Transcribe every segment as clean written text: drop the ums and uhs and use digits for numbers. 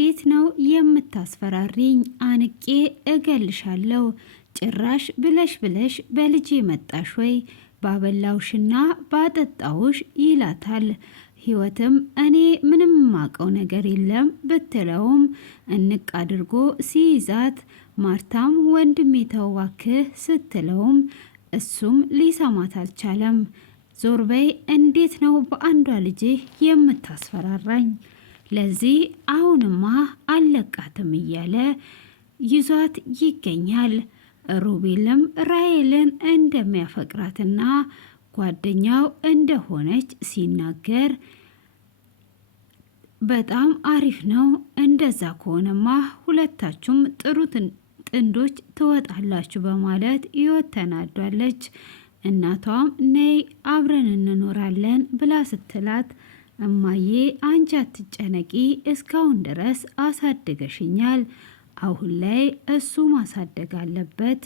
እንዴት ነው የምታስፈራሪኝ? አንቄ እገልሻለሁ። ጭራሽ ብለሽ በልጄ መጣሽ ወይ? ባበላውሽና ባጠጣውሽ ይላታል። ህይወትም እኔ ምንም ማቀው ነገር የለም ብትለውም እንቅ አድርጎ ሲይዛት ማርታም ወንድሜ ተው እባክህ ስትለውም እሱም ሊሰማት አልቻለም። ዞር በይ፣ እንዴት ነው በአንዷ ልጅ የምታስፈራራኝ? ለዚህ አሁንማ አለቃትም እያለ ይዟት ይገኛል። ሮቤልም ራሔልን እንደሚያፈቅራትና ጓደኛው እንደሆነች ሲናገር በጣም አሪፍ ነው፣ እንደዛ ከሆነማ ሁለታችሁም ጥሩ ጥንዶች ትወጣላችሁ በማለት ህይወት ተናዷለች። እናቷም ነይ አብረን እንኖራለን ብላ ስትላት እማዬ አንቺ አትጨነቂ፣ እስካሁን ድረስ አሳድገሽኛል፣ አሁን ላይ እሱ ማሳደግ አለበት፣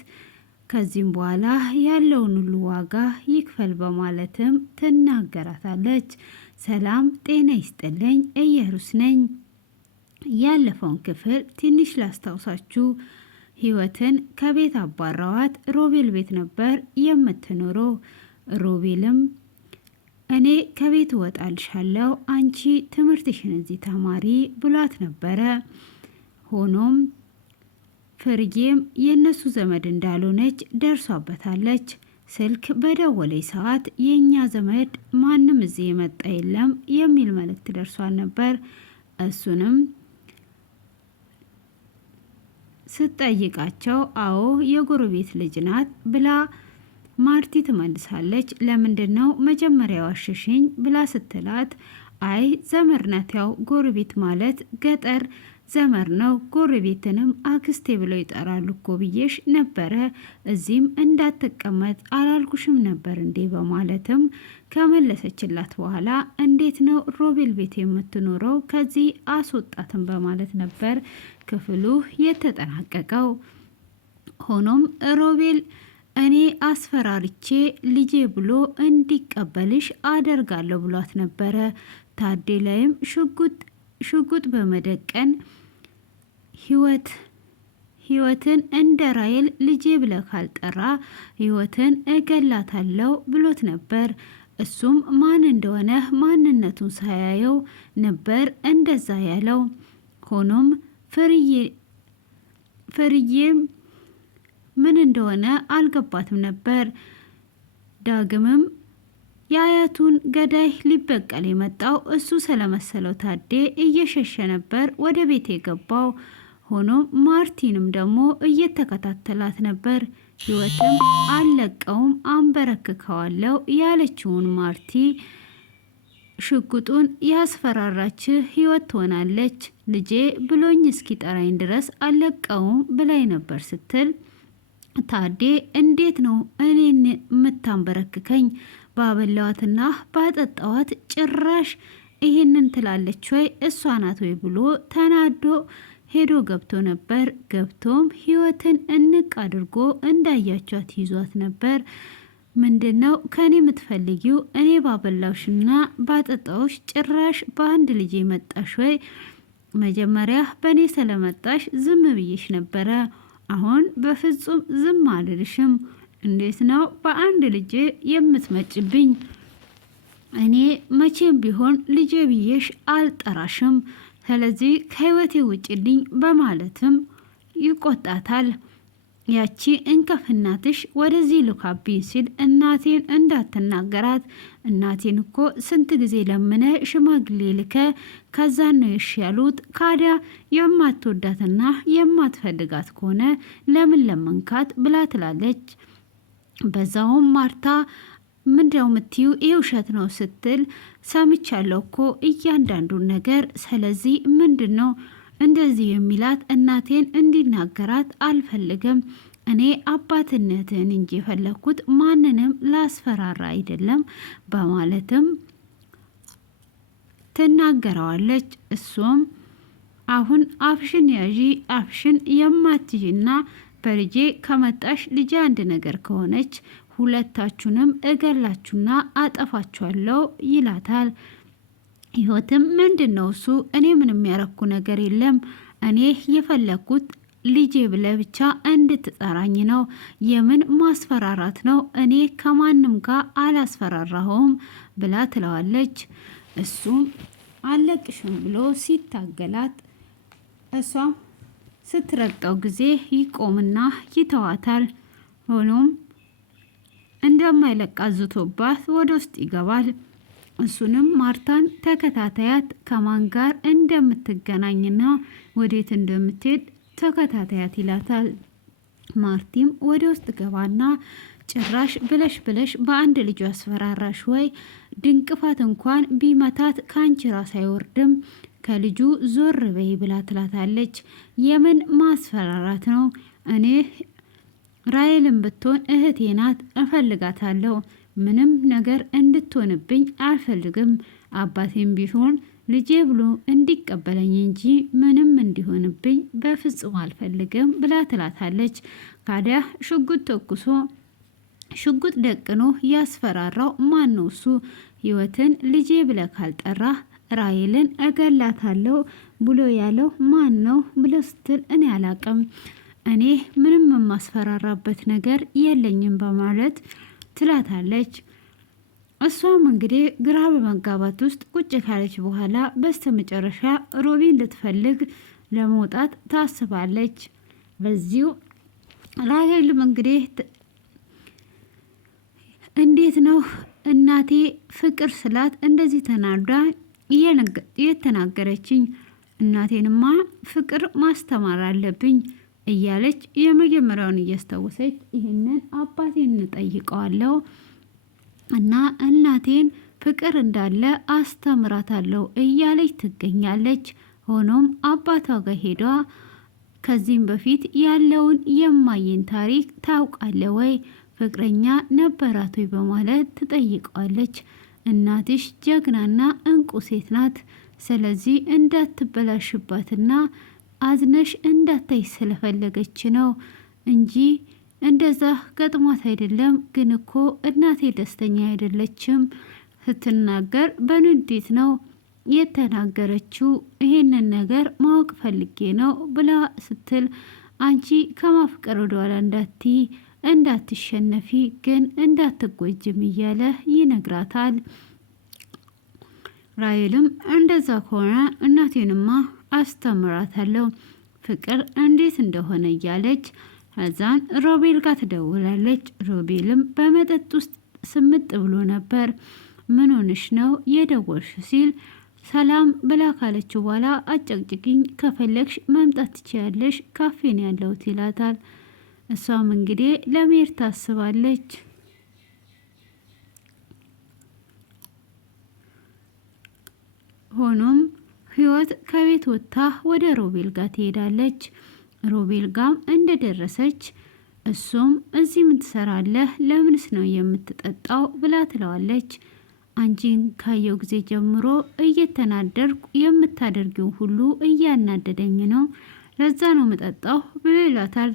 ከዚህም በኋላ ያለውን ሁሉ ዋጋ ይክፈል በማለትም ትናገራታለች። ሰላም ጤና ይስጥልኝ፣ ኢየሩስ ነኝ። ያለፈውን ክፍል ትንሽ ላስታውሳችሁ። ህይወትን ከቤት አባራዋት ሮቤል ቤት ነበር የምትኖረው። ሮቤልም እኔ ከቤት እወጣልሻለሁ፣ አንቺ ትምህርትሽን እዚህ ተማሪ ብሏት ነበረ። ሆኖም ፍርዬም የእነሱ ዘመድ እንዳልሆነች ደርሷበታለች። ስልክ በደወለይ ሰዓት የእኛ ዘመድ ማንም እዚህ የመጣ የለም የሚል መልእክት ደርሷል ነበር። እሱንም ስትጠይቃቸው አዎ የጎረቤት ልጅ ናት ብላ ማርቲ ትመልሳለች። ለምንድን ነው መጀመሪያ ዋሸሽኝ ብላ ስትላት አይ ዘመድ ናት፣ ያው ጎረቤት ማለት ገጠር ዘመር ነው፣ ጎረቤትንም አክስቴ ብለው ይጠራሉ እኮ ብዬሽ ነበረ፣ እዚህም እንዳትቀመጥ አላልኩሽም ነበር እንዴ በማለትም ከመለሰችላት በኋላ እንዴት ነው ሮቤል ቤት የምትኖረው? ከዚህ አስወጣትም በማለት ነበር ክፍሉ የተጠናቀቀው። ሆኖም ሮቤል እኔ አስፈራርቼ ልጄ ብሎ እንዲቀበልሽ አደርጋለሁ ብሏት ነበረ። ታዴ ላይም ሽጉጥ በመደቀን ህይወትን እንደ ራሔል ልጄ ብለህ ካልጠራ ህይወትን እገላታለሁ ብሎት ነበር። እሱም ማን እንደሆነ ማንነቱን ሳያየው ነበር እንደዛ ያለው። ሆኖም ፍርዬም ምን እንደሆነ አልገባትም ነበር። ዳግምም የአያቱን ገዳይ ሊበቀል የመጣው እሱ ስለመሰለው ታዴ እየሸሸ ነበር ወደ ቤት የገባው። ሆኖም ማርቲንም ደግሞ እየተከታተላት ነበር። ህይወትም አልለቀውም አንበረክከዋለሁ ያለችውን ማርቲ ሽጉጡን ያስፈራራች ህይወት ትሆናለች። ልጄ ብሎኝ እስኪጠራኝ ድረስ አልለቀውም ብላይ ነበር ስትል ታዴ እንዴት ነው እኔን የምታንበረክከኝ? ባበላዋትና ባጠጣዋት ጭራሽ ይህንን ትላለች ወይ? እሷ ናት ወይ ብሎ ተናዶ ሄዶ ገብቶ ነበር። ገብቶም ህይወትን እንቅ አድርጎ እንዳያቿት ይዟት ነበር። ምንድነው ከኔ የምትፈልጊው? እኔ ባበላውሽና ባጠጣውሽ ጭራሽ በአንድ ልጅ መጣሽ ወይ? መጀመሪያ በእኔ ስለመጣሽ ዝም ብዬሽ ነበረ፣ አሁን በፍጹም ዝም አልልሽም። እንዴት ነው በአንድ ልጅ የምትመጭብኝ? እኔ መቼም ቢሆን ልጄ ብዬሽ አልጠራሽም፣ ስለዚህ ከህይወቴ ውጭልኝ በማለትም ይቆጣታል። ያቺ እንከፍ እናትሽ ወደዚህ ልካብኝ ሲል እናቴን እንዳትናገራት፣ እናቴን እኮ ስንት ጊዜ ለምነ ሽማግሌ ልከ ከዛን ነው እሺ ያሉት። ካዲያ የማትወዳትና የማትፈልጋት ከሆነ ለምን ለመንካት ብላ ትላለች። በዛውም ማርታ ምንድነው የምትዩ? ይህ ውሸት ነው ስትል ሰምቻለሁ እኮ እያንዳንዱን ነገር። ስለዚህ ምንድን ነው እንደዚህ የሚላት? እናቴን እንዲናገራት አልፈልግም። እኔ አባትነትን እንጂ የፈለግኩት ማንንም ላስፈራራ አይደለም በማለትም ትናገረዋለች። እሱም አሁን አፍሽን ያዢ፣ አፍሽን የማትይና በልጄ ከመጣሽ ልጄ አንድ ነገር ከሆነች ሁለታችሁንም እገላችሁና አጠፋችኋለሁ ይላታል። ህይወትም ምንድን ነው እሱ? እኔ ምንም ያረኩ ነገር የለም። እኔ የፈለግኩት ልጄ ብለ ብቻ እንድትጠራኝ ነው። የምን ማስፈራራት ነው? እኔ ከማንም ጋር አላስፈራራሁም ብላ ትለዋለች። እሱም አለቅሽም ብሎ ሲታገላት እሷም ስትረግጠው ጊዜ ይቆምና ይተዋታል። ሆኖም እንደማይለቃ ዝቶባት ወደ ውስጥ ይገባል። እሱንም ማርታን ተከታታያት፣ ከማን ጋር እንደምትገናኝና ወዴት እንደምትሄድ ተከታታያት ይላታል። ማርቲም ወደ ውስጥ ገባና ጭራሽ ብለሽ ብለሽ በአንድ ልጁ አስፈራራሽ ወይ? ድንቅፋት እንኳን ቢመታት ከአንቺ ራስ አይወርድም፣ ከልጁ ዞር በይ ብላ ትላታለች። የምን ማስፈራራት ነው? እኔ ራሔልን ብትሆን እህቴ ናት፣ እፈልጋታለሁ። ምንም ነገር እንድትሆንብኝ አልፈልግም። አባቴም ቢሆን ልጄ ብሎ እንዲቀበለኝ እንጂ ምንም እንዲሆንብኝ በፍጹም አልፈልግም ብላ ትላታለች። ካዲያ ሽጉጥ ተኩሶ ሽጉጥ ደቅኖ ያስፈራራው ማን ነው? እሱ ህይወትን ልጄ ብለ ካልጠራህ ራሔልን እገላታለሁ ብሎ ያለው ማን ነው ብለ ስትል እኔ አላቅም፣ እኔ ምንም የማስፈራራበት ነገር የለኝም በማለት ትላታለች። እሷም እንግዲህ ግራ በመጋባት ውስጥ ቁጭ ካለች በኋላ በስተ መጨረሻ ሮቢን ልትፈልግ ለመውጣት ታስባለች። በዚሁ ራሔልም እንግዲህ እንዴት ነው እናቴ ፍቅር ስላት እንደዚህ ተናዳ የተናገረችኝ? እናቴንማ ፍቅር ማስተማር አለብኝ እያለች የመጀመሪያውን እያስታወሰች ይህንን አባቴን እንጠይቀዋለሁ እና እናቴን ፍቅር እንዳለ አስተምራታለሁ እያለች ትገኛለች። ሆኖም አባቷ ጋር ሄዷ ከዚህም በፊት ያለውን የማየን ታሪክ ታውቃለ ወይ? ፍቅረኛ ነበራት ወይ በማለት ትጠይቀዋለች። እናትሽ ጀግናና እንቁ ሴት ናት። ስለዚህ እንዳትበላሽባትና አዝነሽ እንዳታይ ስለፈለገች ነው እንጂ እንደዛ ገጥሟት አይደለም። ግን እኮ እናቴ ደስተኛ አይደለችም ስትናገር በንዴት ነው የተናገረችው። ይሄንን ነገር ማወቅ ፈልጌ ነው ብላ ስትል አንቺ ከማፍቀር ወደኋላ እንዳትሸነፊ ግን እንዳትጎጅም እያለ ይነግራታል። ራሔልም እንደዛ ከሆነ እናቴንማ አስተምራታለሁ ፍቅር እንዴት እንደሆነ እያለች ከዛን ሮቤል ጋር ትደውላለች። ሮቤልም በመጠጥ ውስጥ ስምጥ ብሎ ነበር። ምን ሆነሽ ነው የደወልሽ ሲል ሰላም ብላ ካለችው በኋላ አጨቅጭቅኝ፣ ከፈለግሽ መምጣት ትችያለሽ፣ ካፌን ያለሁት ይላታል። እሷም እንግዲህ ለመሄድ ታስባለች። ሆኖም ህይወት ከቤት ወጥታ ወደ ሮቤል ጋር ትሄዳለች። ሮቤል ጋም እንደደረሰች እሱም እዚህ ምን ትሰራለህ? ለምንስ ነው የምትጠጣው? ብላ ትለዋለች። አንቺን ካየው ጊዜ ጀምሮ እየተናደርኩ የምታደርጊው ሁሉ እያናደደኝ ነው፣ ለዛ ነው የምጠጣው ብሎ ይላታል።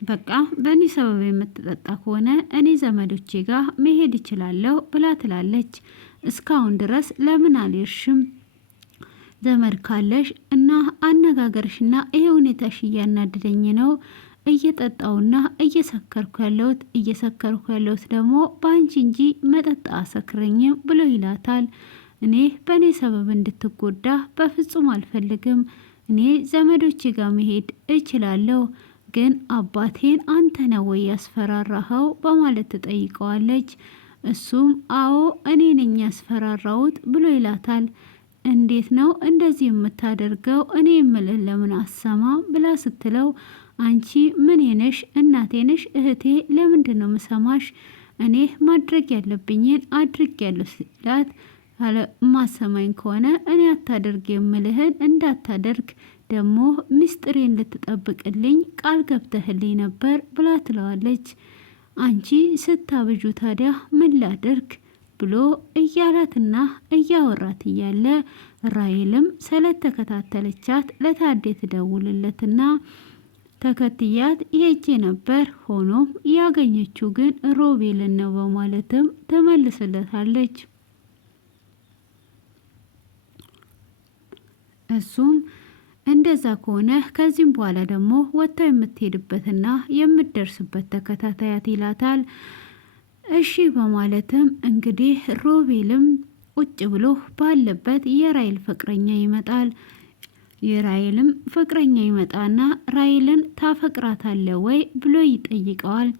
በቃ በእኔ ሰበብ የምትጠጣ ከሆነ እኔ ዘመዶቼ ጋር መሄድ ይችላለሁ ብላ ትላለች። እስካሁን ድረስ ለምን አልሄድሽም? ዘመድ ካለሽ እና አነጋገርሽና ይሄ ሁኔታሽ እያናደደኝ ነው። እየጠጣውና እየሰከርኩ ያለሁት ደግሞ በአንቺ እንጂ መጠጥ አሰክረኝም ብሎ ይላታል። እኔ በእኔ ሰበብ እንድትጎዳ በፍጹም አልፈልግም። እኔ ዘመዶቼ ጋር መሄድ እችላለሁ፣ ግን አባቴን አንተ ነው ወይ ያስፈራራኸው? በማለት ትጠይቀዋለች። እሱም አዎ እኔ ነኝ ያስፈራራሁት ብሎ ይላታል። እንዴት ነው እንደዚህ የምታደርገው? እኔ የምልህ ለምን አሰማ ብላ ስትለው አንቺ ምን ነሽ? እናቴ ነሽ? እህቴ? ለምንድን ነው ምሰማሽ? እኔ ማድረግ ያለብኝን አድርግ ያለሁ ስላት ማሰማኝ ከሆነ እኔ አታደርግ የምልህን እንዳታደርግ ደግሞ ምስጢሬን ልትጠብቅልኝ ቃል ገብተህልኝ ነበር ብላ ትለዋለች። አንቺ ስታብጁ ታዲያ ምን ላደርግ ብሎ እያላትና እያወራት እያለ ራሔልም ስለተከታተለቻት ለታዴ ትደውልለትና ተከትያት ሄጄ ነበር፣ ሆኖም ያገኘችው ግን ሮቤልን ነው በማለትም ትመልስለታለች። እሱም እንደዛ ከሆነ ከዚህም በኋላ ደግሞ ወጥታ የምትሄድበትና የምትደርስበት ተከታታያት ይላታል። እሺ በማለትም እንግዲህ ሮቤልም ቁጭ ብሎ ባለበት የራይል ፍቅረኛ ይመጣል። የራይልም ፍቅረኛ ይመጣና ራይልን ታፈቅራታለህ ወይ ብሎ ይጠይቀዋል።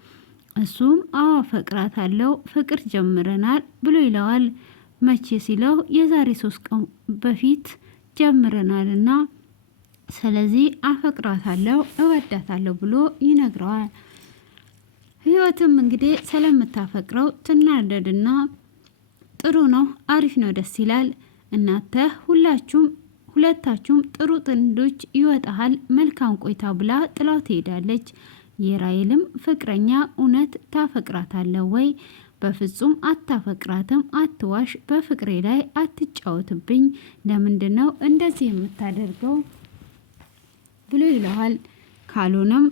እሱም አዎ አፈቅራታለሁ፣ ፍቅር ጀምረናል ብሎ ይለዋል። መቼ ሲለው የዛሬ 3 ቀን በፊት ጀምረናልና ስለዚህ አፈቅራታለሁ፣ እወዳታለሁ ብሎ ይነግረዋል። ህይወትም እንግዲህ ስለምታፈቅረው ትናደድና ጥሩ ነው፣ አሪፍ ነው፣ ደስ ይላል፣ እናንተ ሁለታችሁም ጥሩ ጥንዶች ይወጣሃል፣ መልካም ቆይታ ብላ ጥላው ትሄዳለች። የራይልም ፍቅረኛ እውነት ታፈቅራታለህ ወይ? በፍጹም አታፈቅራትም፣ አትዋሽ፣ በፍቅሬ ላይ አትጫወትብኝ፣ ለምንድን ነው እንደዚህ የምታደርገው ብሎ ይለዋል። ካልሆነም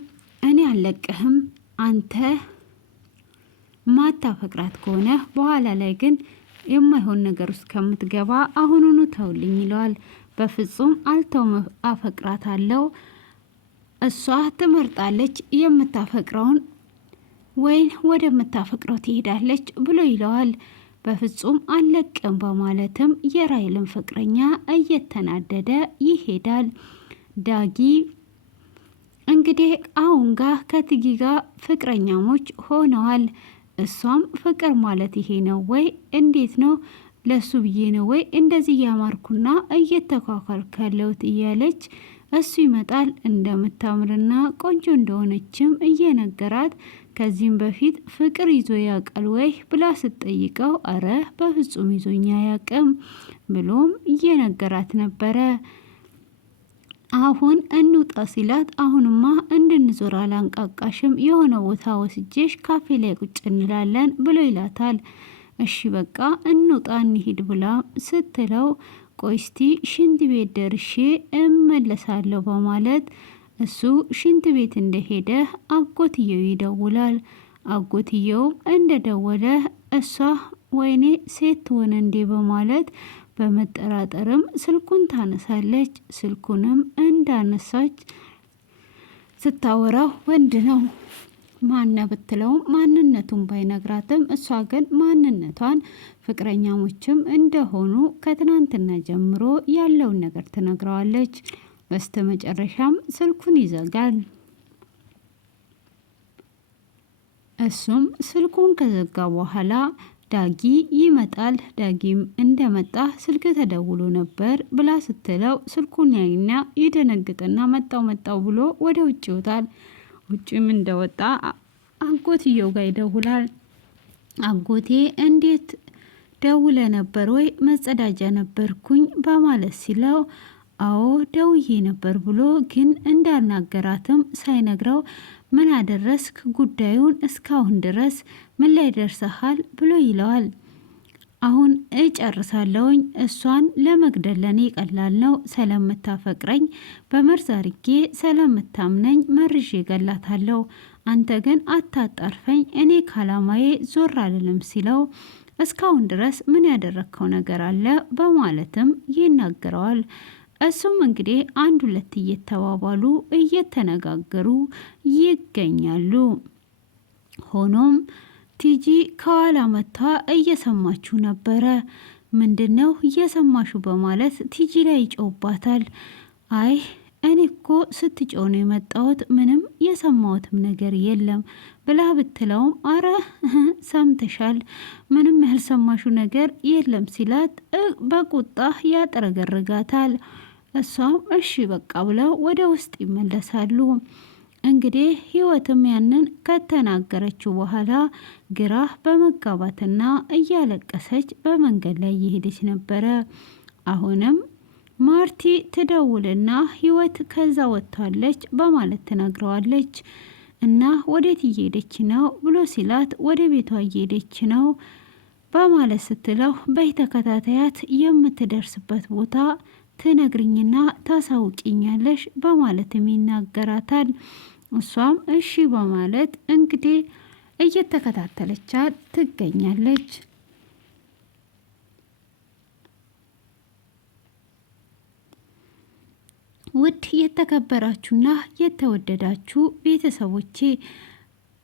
እኔ አልለቅህም፣ አንተ ማታፈቅራት ከሆነ በኋላ ላይ ግን የማይሆን ነገር ውስጥ ከምትገባ አሁኑኑ ተውልኝ ይለዋል። በፍጹም አልተው፣ አፈቅራታለሁ፣ እሷ ትመርጣለች የምታፈቅረውን ወይን ወደምታፈቅረው ትሄዳለች ብሎ ይለዋል። በፍጹም አልለቅም በማለትም የራይልን ፍቅረኛ እየተናደደ ይሄዳል። ዳጊ እንግዲህ አሁን ጋር ከትጊ ጋር ፍቅረኛሞች ሆነዋል። እሷም ፍቅር ማለት ይሄ ነው ወይ? እንዴት ነው ለሱ ብዬ ነው ወይ እንደዚህ እያማርኩና እየተኳኳልኩ ያለሁት እያለች እሱ ይመጣል። እንደምታምርና ቆንጆ እንደሆነችም እየነገራት ከዚህም በፊት ፍቅር ይዞ ያውቃል ወይ ብላ ስትጠይቀው አረ በፍጹም ይዞኛ አያውቅም ብሎም እየነገራት ነበረ። አሁን እንውጣ ሲላት አሁንማ እንድንዞር አላንቃቃሽም፣ የሆነ ቦታ ወስጄሽ ካፌ ላይ ቁጭ እንላለን ብሎ ይላታል። እሺ በቃ እንውጣ እንሂድ ብላ ስትለው ቆይ እስቲ ሽንት ቤት ደርሼ እመለሳለሁ በማለት እሱ ሽንት ቤት እንደሄደ አጎትየው ይደውላል። አጎትየው እንደደወለ እሷ ወይኔ ሴት ትሆን እንዴ በማለት በመጠራጠርም ስልኩን ታነሳለች። ስልኩንም እንዳነሳች ስታወራው ወንድ ነው። ማነ ብትለውም ማንነቱን ባይነግራትም እሷ ግን ማንነቷን ፍቅረኛሞችም እንደሆኑ ከትናንትና ጀምሮ ያለውን ነገር ትነግረዋለች። በስተ መጨረሻም ስልኩን ይዘጋል። እሱም ስልኩን ከዘጋ በኋላ ዳጊ ይመጣል። ዳጊም እንደመጣ ስልክ ተደውሎ ነበር ብላ ስትለው ስልኩን ያይና ይደነግጥና መጣው ብሎ ወደ ውጭ ይወጣል። ውጭም እንደወጣ አጎትየው ጋር ይደውላል። አጎቴ እንዴት ደውለ ነበር ወይ? መጸዳጃ ነበርኩኝ በማለት ሲለው አዎ ደውዬ ነበር ብሎ ግን እንዳናገራትም ሳይነግረው ምን አደረስክ? ጉዳዩን እስካሁን ድረስ ምን ላይ ደርሰሃል? ብሎ ይለዋል። አሁን እጨርሳለሁኝ፣ እሷን ለመግደል ለኔ ቀላል ነው፣ ስለምታፈቅረኝ በመርዝ አርጌ ስለምታምነኝ መርዤ ገላታለሁ፣ አንተ ግን አታጣርፈኝ፣ እኔ ካላማዬ ዞር አልልም ሲለው እስካሁን ድረስ ምን ያደረግከው ነገር አለ? በማለትም ይናገረዋል። እሱም እንግዲህ አንድ ሁለት እየተባባሉ እየተነጋገሩ ይገኛሉ። ሆኖም ቲጂ ከኋላ መታ እየሰማችሁ ነበረ። ምንድነው እየሰማሹ? በማለት ቲጂ ላይ ይጮውባታል። አይ እኔ እኮ ስትጮው ነው የመጣሁት፣ ምንም የሰማሁትም ነገር የለም ብላ ብትለውም አረ ሰምተሻል፣ ምንም ያልሰማሹ ነገር የለም ሲላት በቁጣ ያጠረገርጋታል። እሷም እሺ በቃ ብለው ወደ ውስጥ ይመለሳሉ። እንግዲህ ህይወትም ያንን ከተናገረችው በኋላ ግራ በመጋባትና እያለቀሰች በመንገድ ላይ እየሄደች ነበረ። አሁንም ማርቲ ትደውልና ህይወት ከዛ ወጥታለች በማለት ትነግረዋለች። እና ወዴት እየሄደች ነው ብሎ ሲላት ወደ ቤቷ እየሄደች ነው በማለት ስትለው በተከታታያት የምትደርስበት ቦታ ትነግርኝና ታሳውቂኛለሽ በማለትም ይናገራታል። እሷም እሺ በማለት እንግዲህ እየተከታተለቻት ትገኛለች። ውድ የተከበራችሁና የተወደዳችሁ ቤተሰቦቼ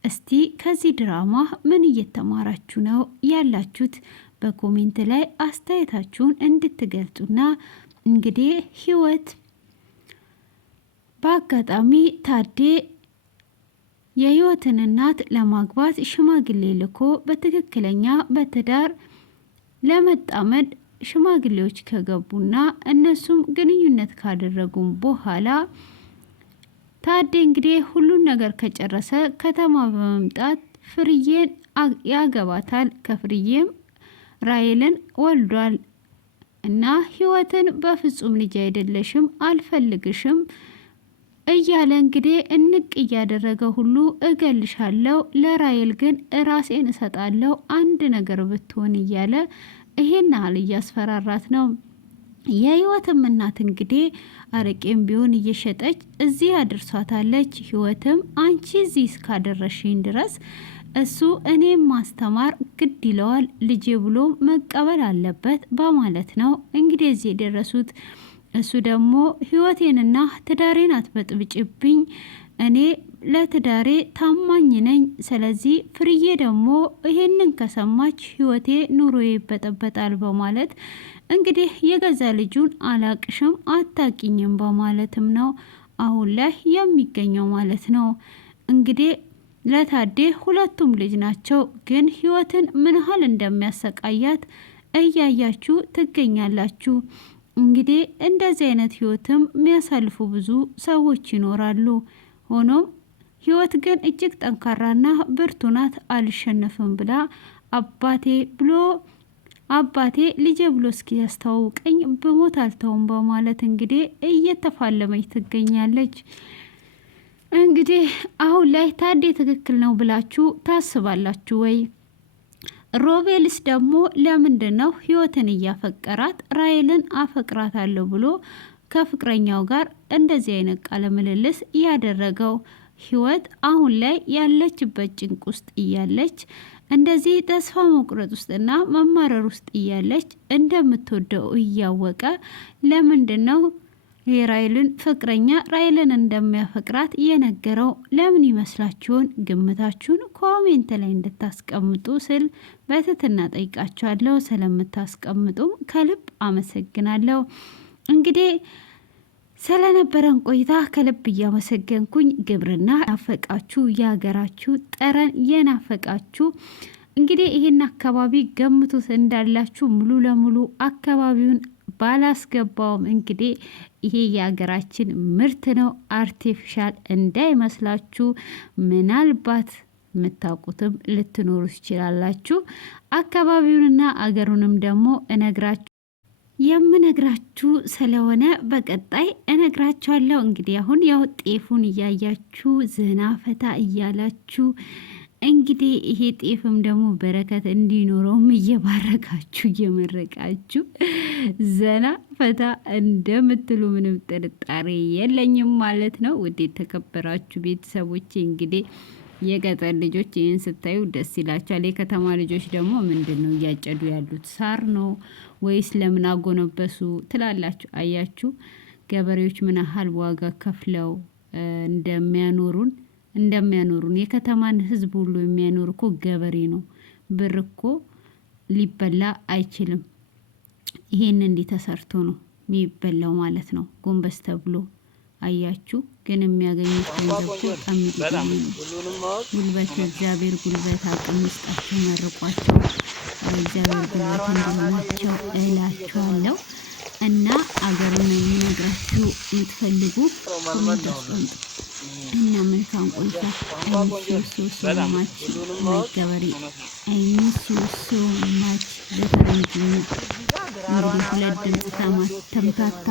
እስቲ ከዚህ ድራማ ምን እየተማራችሁ ነው ያላችሁት? በኮሜንት ላይ አስተያየታችሁን እንድትገልጹና እንግዲህ ህይወት በአጋጣሚ ታዴ የህይወትን እናት ለማግባት ሽማግሌ ልኮ በትክክለኛ በትዳር ለመጣመድ ሽማግሌዎች ከገቡና እነሱም ግንኙነት ካደረጉም በኋላ ታዴ እንግዲህ ሁሉን ነገር ከጨረሰ ከተማ በመምጣት ፍርዬን ያገባታል። ከፍርዬም ራሔልን ወልዷል እና ህይወትን በፍጹም ልጅ አይደለሽም፣ አልፈልግሽም እያለ እንግዲህ እንቅ እያደረገ ሁሉ እገልሻለሁ፣ ለራሔል ግን ራሴን እሰጣለሁ አንድ ነገር ብትሆን እያለ ይሄን ያህል እያስፈራራት ነው። የህይወትም እናት እንግዲህ አረቄም ቢሆን እየሸጠች እዚህ አድርሷታለች። ህይወትም አንቺ እዚህ እስካደረሽኝ ድረስ እሱ እኔም ማስተማር ግድ ይለዋል፣ ልጄ ብሎ መቀበል አለበት በማለት ነው እንግዲህ እዚህ የደረሱት። እሱ ደግሞ ህይወቴንና ትዳሬን አትበጥብጭብኝ፣ እኔ ለትዳሬ ታማኝ ነኝ። ስለዚህ ፍርዬ ደግሞ ይሄንን ከሰማች ህይወቴ ኑሮዬ ይበጠበጣል በማለት እንግዲህ የገዛ ልጁን አላቅሽም አታቂኝም በማለትም ነው አሁን ላይ የሚገኘው ማለት ነው። እንግዲህ ለታዴ ሁለቱም ልጅ ናቸው፣ ግን ህይወትን ምን ያህል እንደሚያሰቃያት እያያችሁ ትገኛላችሁ። እንግዲህ እንደዚህ አይነት ህይወትም የሚያሳልፉ ብዙ ሰዎች ይኖራሉ። ሆኖም ህይወት ግን እጅግ ጠንካራና ብርቱ ናት። አልሸነፍም ብላ አባቴ ልጄ ብሎ እስኪ ያስተዋውቀኝ በሞት አልተውም በማለት እንግዲህ እየተፋለመች ትገኛለች። እንግዲህ አሁን ላይ ታዴ ትክክል ነው ብላችሁ ታስባላችሁ ወይ? ሮቤልስ ደግሞ ለምንድን ነው ህይወትን እያፈቀራት ራሔልን አፈቅራታለሁ ብሎ ከፍቅረኛው ጋር እንደዚህ አይነት ቃለ ምልልስ ያደረገው? ህይወት አሁን ላይ ያለችበት ጭንቅ ውስጥ እያለች እንደዚህ ተስፋ መቁረጥ ውስጥና መማረር ውስጥ እያለች እንደምትወደው እያወቀ ለምንድን ነው የራሔልን ፍቅረኛ ራሔልን እንደሚያፈቅራት የነገረው? ለምን ይመስላችሁን? ግምታችሁን ኮሜንት ላይ እንድታስቀምጡ ስል በትህትና ጠይቃችኋለሁ። ስለምታስቀምጡም ከልብ አመሰግናለሁ። እንግዲህ ስለነበረን ቆይታ ከልብ እያመሰገንኩኝ፣ ግብርና ናፈቃችሁ፣ የሀገራችሁ ጠረን የናፈቃችሁ እንግዲህ ይሄን አካባቢ ገምቱት እንዳላችሁ ሙሉ ለሙሉ አካባቢውን ባላስገባውም እንግዲህ ይሄ የሀገራችን ምርት ነው፣ አርቲፊሻል እንዳይመስላችሁ። ምናልባት የምታውቁትም ልትኖሩ ትችላላችሁ። አካባቢውንና አገሩንም ደግሞ የምነግራችሁ ስለሆነ በቀጣይ እነግራችኋለሁ። እንግዲህ አሁን ያው ጤፉን እያያችሁ ዘና ፈታ እያላችሁ እንግዲህ ይሄ ጤፍም ደግሞ በረከት እንዲኖረውም እየባረካችሁ እየመረቃችሁ ዘና ፈታ እንደምትሉ ምንም ጥርጣሬ የለኝም ማለት ነው። ውድ የተከበራችሁ ቤተሰቦቼ እንግዲህ የገጠር ልጆች ይህን ስታዩ ደስ ይላቸዋል። የከተማ ልጆች ደግሞ ምንድን ነው እያጨዱ ያሉት? ሳር ነው ወይስ ለምን አጎነበሱ ትላላችሁ? አያችሁ ገበሬዎች ምን ያህል ዋጋ ከፍለው እንደሚያኖሩን የከተማን ህዝብ ሁሉ የሚያኖር እኮ ገበሬ ነው። ብር እኮ ሊበላ አይችልም። ይሄን እንዲህ ተሰርቶ ነው የሚበላው ማለት ነው፣ ጎንበስ ተብሎ። አያችሁ ግን የሚያገኙት ገንዘብ እኮ በጣም ነው። ጉልበት እግዚአብሔር ጉልበት አቅም ይስጣቸው፣ መርቋቸው፣ እግዚአብሔር ጉልበት እንዲሆናቸው እላችኋለሁ። እና አገሩን የሚነግራችሁ የምትፈልጉ ኮሜንት አስቀምጡ እና መልካም ቆይታ። አይሚስ ዩ ሶ ማች ማይ ገበሬ፣ አይሚስ ዩ ሶ ማች በፈረንጅኛ እንግዲህ ሁለት ድምፅ ተምታታ